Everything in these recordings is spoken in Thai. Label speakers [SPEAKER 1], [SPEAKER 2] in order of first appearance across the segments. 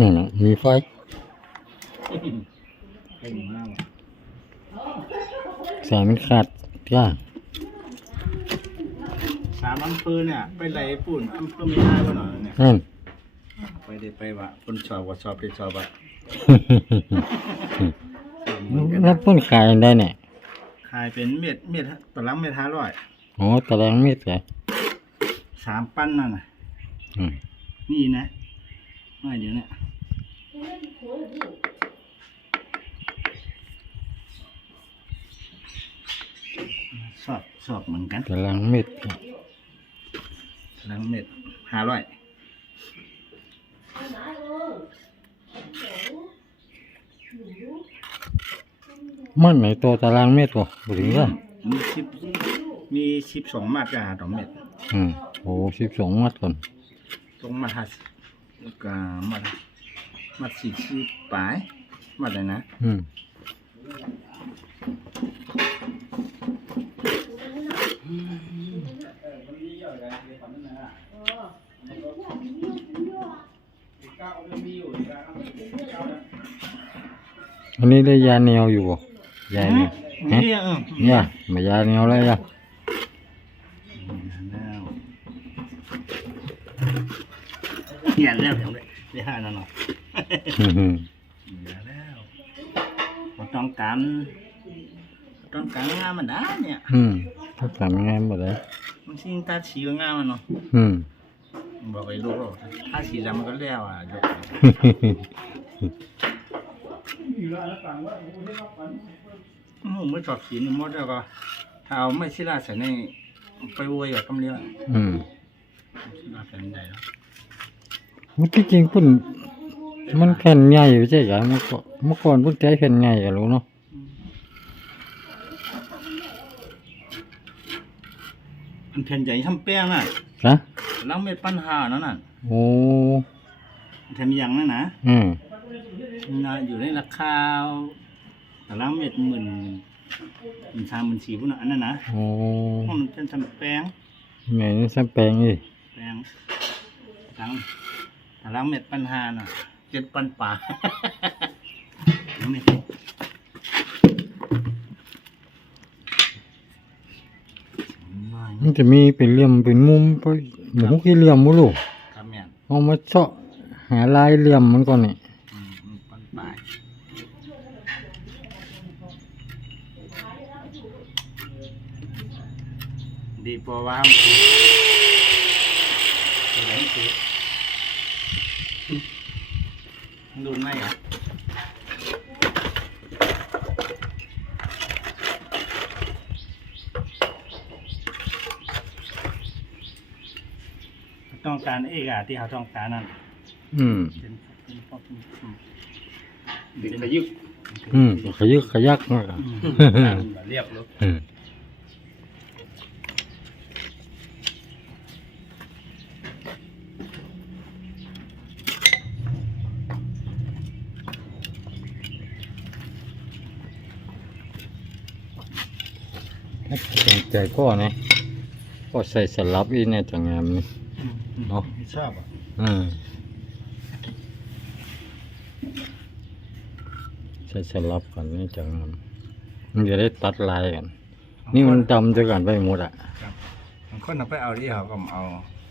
[SPEAKER 1] นี่นะมีไฟ
[SPEAKER 2] เก่งมาก
[SPEAKER 1] สายมันขาดจ้า
[SPEAKER 2] สามอำเภอเนี่ย ไปไหลปุ่นอำเภอไม่ได้วะหน่อยเนี่ย
[SPEAKER 1] นั่น
[SPEAKER 2] ไปได้ไปวะคนชอบว่าชอบไปชอบวะ
[SPEAKER 1] แล้วเพิ่นขายได้เนี่ย
[SPEAKER 2] ขายเป็นเม็ดเม็ดตะลังเม็ดห้าร้อย
[SPEAKER 1] โอ้ตารางเมตรเหรอ
[SPEAKER 2] สามปั้นนั่นน่ะ
[SPEAKER 1] อืม
[SPEAKER 2] นี่นะไม่เดี๋ยวเนี่ย ชอบชอบเหมือนกัน
[SPEAKER 1] ตารางเมตร
[SPEAKER 2] ตะลังเม็ดห้าร้อย
[SPEAKER 1] มันไหนตัวตารางเมตรบ่บ่ถึงจ้ะ
[SPEAKER 2] มีสิบมีสิบสองมาตราต่อเม็ด
[SPEAKER 1] อืมโอ้สิบสองมัดก่อน
[SPEAKER 2] ตรงมาทัสแล้วก็มามาสี่สิบปลายมาเลยนะ
[SPEAKER 1] อืม อันนี้ได้ยาแนวอยู่บ่ยาแนวฮะ
[SPEAKER 2] นี่เออ
[SPEAKER 1] เนี่ยมายาแนวแล้วยา
[SPEAKER 2] เนี่ยแล้วเดี๋ยวเลยได้ห้านั่นเนาะ
[SPEAKER 1] อืม
[SPEAKER 2] เนี่ยแล้วบ่ต้องการบ่ต้องการงานมันได้เนี่ย
[SPEAKER 1] อืมถ้าทำงานบ่ได้
[SPEAKER 2] มันสิ่งตาสีก็งามมันเนาะ
[SPEAKER 1] อืม
[SPEAKER 2] บอกไปลูกว่าถ้าสีดำมันก็แล้วอะ ยกอืมไม่ชอบสีนี่หมดแล้วก็ถ้าเอาไม่ศิลาใส่ในไปอวยกับกำเลียว
[SPEAKER 1] อืม
[SPEAKER 2] ศิลาใส่ในใดแล้ว
[SPEAKER 1] มันที่จริงเพิ่นมันแผ่นใหญ่อยู่ใช่ไหมเมื่อก่อนเมื่อก่อนเพิ่นใช้แผ่นใหญ่กันรู้เนาะ
[SPEAKER 2] มันแผ่นใหญ่ทำแป้งน่ะ
[SPEAKER 1] นะ
[SPEAKER 2] แล้วเม็ดปัญหานั่นน่ะ
[SPEAKER 1] โอ้
[SPEAKER 2] แถมยังนั่นนะ
[SPEAKER 1] อืม
[SPEAKER 2] น่ะอยู่ในราคาแต่ละเม็ดหมื่นหมื่นสามหมื่นสี่พุ่นน่ะอันนั้นนะ
[SPEAKER 1] โอ้
[SPEAKER 2] เพราะมันเป็นทำแป้ง
[SPEAKER 1] ไงนี่ซัแปลงอีก
[SPEAKER 2] แป้งทั้งแต่ละเม็ดปัญหาน่ะเจ็ดปันป่าไม่ใช่
[SPEAKER 1] มันจะมีเป็นเหลี่ยมเป็นมุมไปหมูกี่เหลี่ยมบ่รู้
[SPEAKER 2] ครับแม่น
[SPEAKER 1] เอามาเจาะหาลายเหลี่ยมมันก่อนนี่
[SPEAKER 2] อืมมันปันป่าย ดีปว่ามันคือะไรคือดูไหมอะต้องการเอกอะที่เขาต้องการนั่น
[SPEAKER 1] อืม
[SPEAKER 2] เป็นเป็นพวกเป็นเป็นขยึก
[SPEAKER 1] อืมขยึกขยักมากอะ
[SPEAKER 2] เรียบรถ
[SPEAKER 1] อืมเป็น ใจก็นะก็ใส่สลับอีกเนี่ยจังงามนี่เนาะ
[SPEAKER 2] ไม่ชอบอะ
[SPEAKER 1] อืมใส่สลับกันนี่จังงามมันจะได้ตัดลายกัน นี่มันดำด้วยกันไปหมดอะ
[SPEAKER 2] บางคนเอาไปเอาที่เขาก็เอา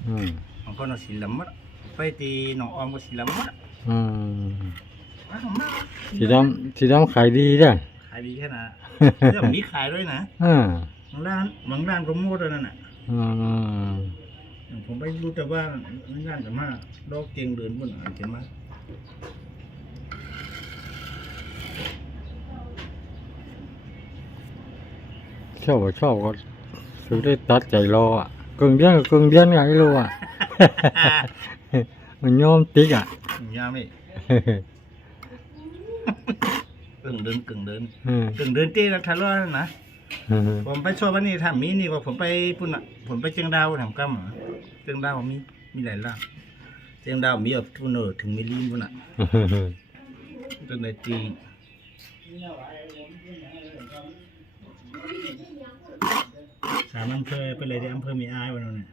[SPEAKER 1] อืม
[SPEAKER 2] บางคนเอาสีเหลืองหมดไปตีน้องออมก็สีเหลืองหมด
[SPEAKER 1] อืม
[SPEAKER 2] ว้าวมาก
[SPEAKER 1] สีดำสีดำขายดีจ้ะ
[SPEAKER 2] ขายดีแค่ไหนเรื่องนี้ขายด้วยนะ
[SPEAKER 1] อ่า
[SPEAKER 2] บางร้านบางร้านก็โมดด้วยนั่นน่ะ
[SPEAKER 1] อืม
[SPEAKER 2] ผมไปรู้แต่ว่าร้านแต่มาโลกเก่งเดินบนอ่านเก่งมาก
[SPEAKER 1] ชอบก็ชอบก็ซื้อได้ตัดใจรออะกึ่งเดือนกับกึ่งเดือนไงไม่รู้อะ มันยอมติ๊กอะ
[SPEAKER 2] ยาไม่กึ่งเดินกึ่งเดิน
[SPEAKER 1] อืม
[SPEAKER 2] กึ่งเดินตีแล้วทะเลาะนะ
[SPEAKER 1] อืม
[SPEAKER 2] ผมไปชอบวันนี้ถ้ามีนี่ว่าผมไปปุ่นอะผมไปเชียงดาวทำกัมอะเชียงดาวมีมีหลายล่างเชียงดาวมีแบบทุนเนอร์ถึงมิลลินปุ่นอะจนในตีสามอำเภอไปเลยที่อำเภอมีอายวันนั้นเนี่ย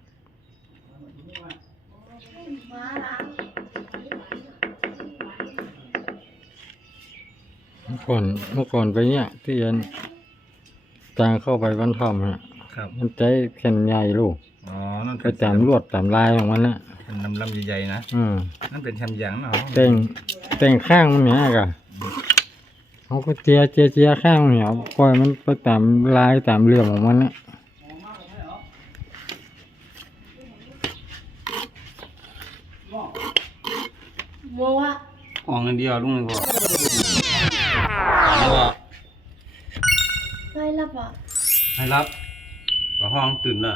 [SPEAKER 1] เมื่อก่อนเมื่อก่อนไปเนี่ยที่ยัน จางเข้าไปบ้านทอมฮะ
[SPEAKER 2] ครับ
[SPEAKER 1] มันใจแผ่นใหญ่ลูก
[SPEAKER 2] อ๋อนั่น
[SPEAKER 1] ไปตามลวดตามลายของมันนะ
[SPEAKER 2] เป็นลำลำใหญ่ๆนะ
[SPEAKER 1] อืม
[SPEAKER 2] นั่นเป็นแชมยางเนาะ
[SPEAKER 1] แต่งแต่งข้างมันเนี่ยกะเขาก็เจียเจียเจียข้างมันเนี่ยปล่อยมันไปตามลายตามเรื่องของมันนะ
[SPEAKER 3] โมว่า
[SPEAKER 4] ออกเงินเดียวลุงเลยพอแล้วก็ ให้รับก็ห้องตื่นละ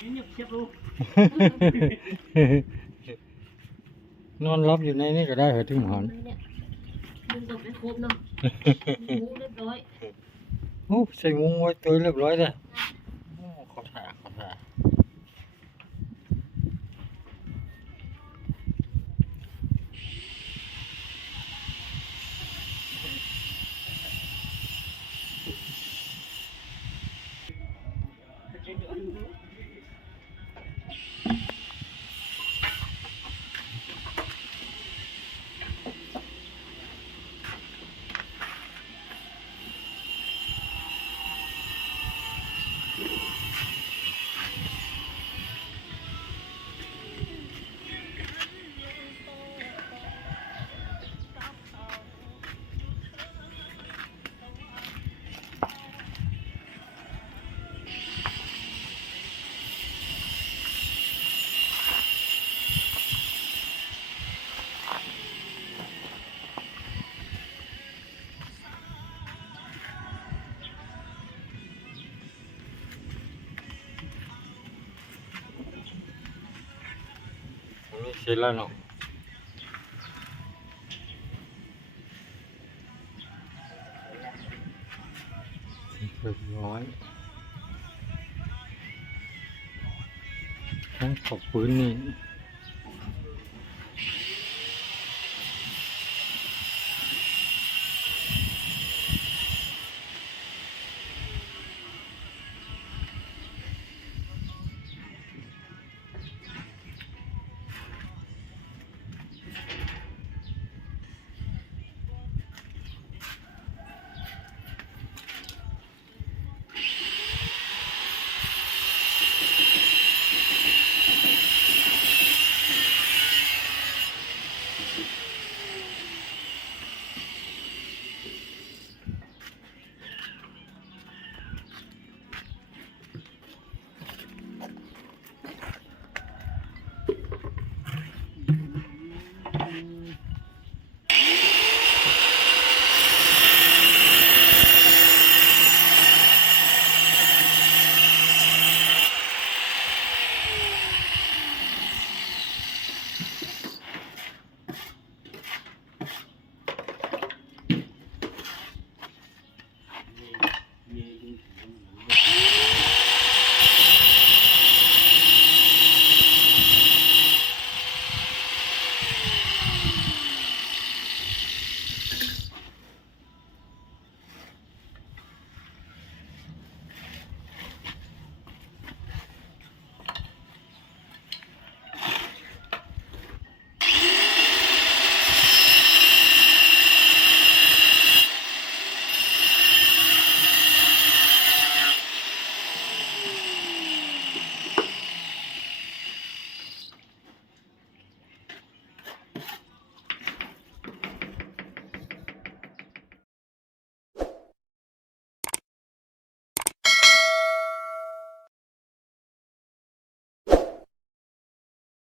[SPEAKER 2] เนี่ยเทียบลูก
[SPEAKER 1] นอนรับอยู่ในนี่ก็ได้เหรอถึงหอน
[SPEAKER 3] เนี่ยมึงกดไปครบเนาะหมูเรียบร้อย
[SPEAKER 1] โอ้ใส่มุ้งไว้ตัวเรียบร้อยเลย แล้วเนาะเรียบร้อยทั้งขอบพื้นนี่